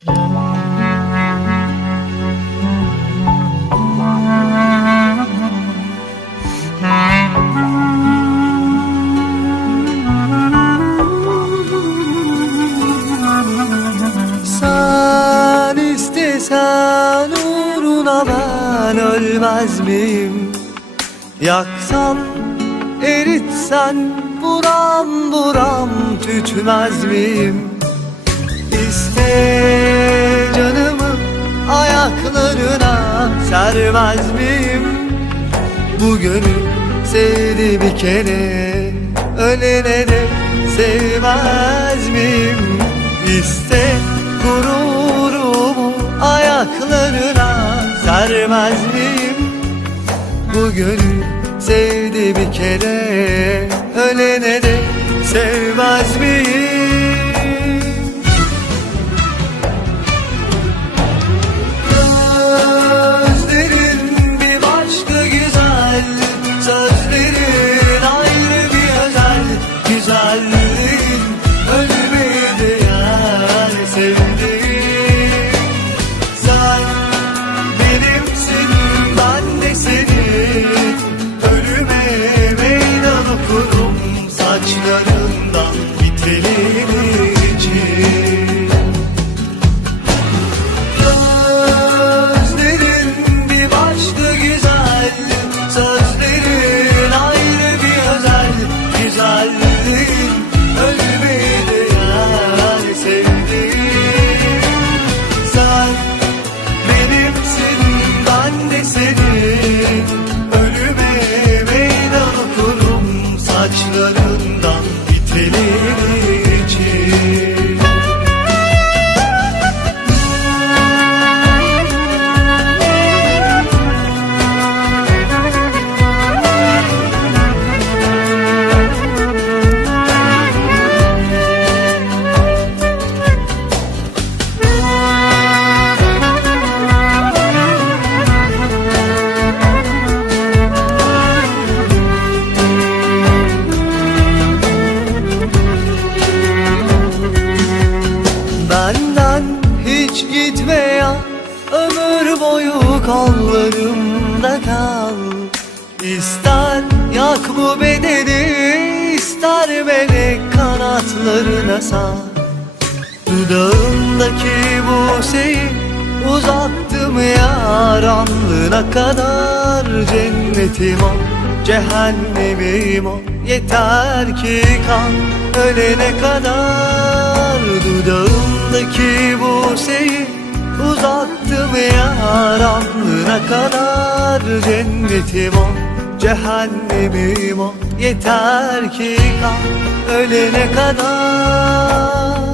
Sen istesen uğruna ben ölmez miyim? Yaksan eritsen buram buram tütmez miyim? İste sermez miyim? Bu gönül sevdi bir kere Ölene de sevmez miyim? İste gururumu ayaklarına sermez miyim? Bu gönül sevdi bir kere Ölene de sevmez kollarımda kal. İster yak bu bedeni ister melek kanatlarına sar Dudağımdaki bu şeyi uzattım yar alnına kadar. Cennetim o, cehennemim o. Yeter ki kan ölene kadar. Dudağımdaki bu şeyi uzattım yar alnına kadar Cennetim o, cehennemim o? Yeter ki kan ölene kadar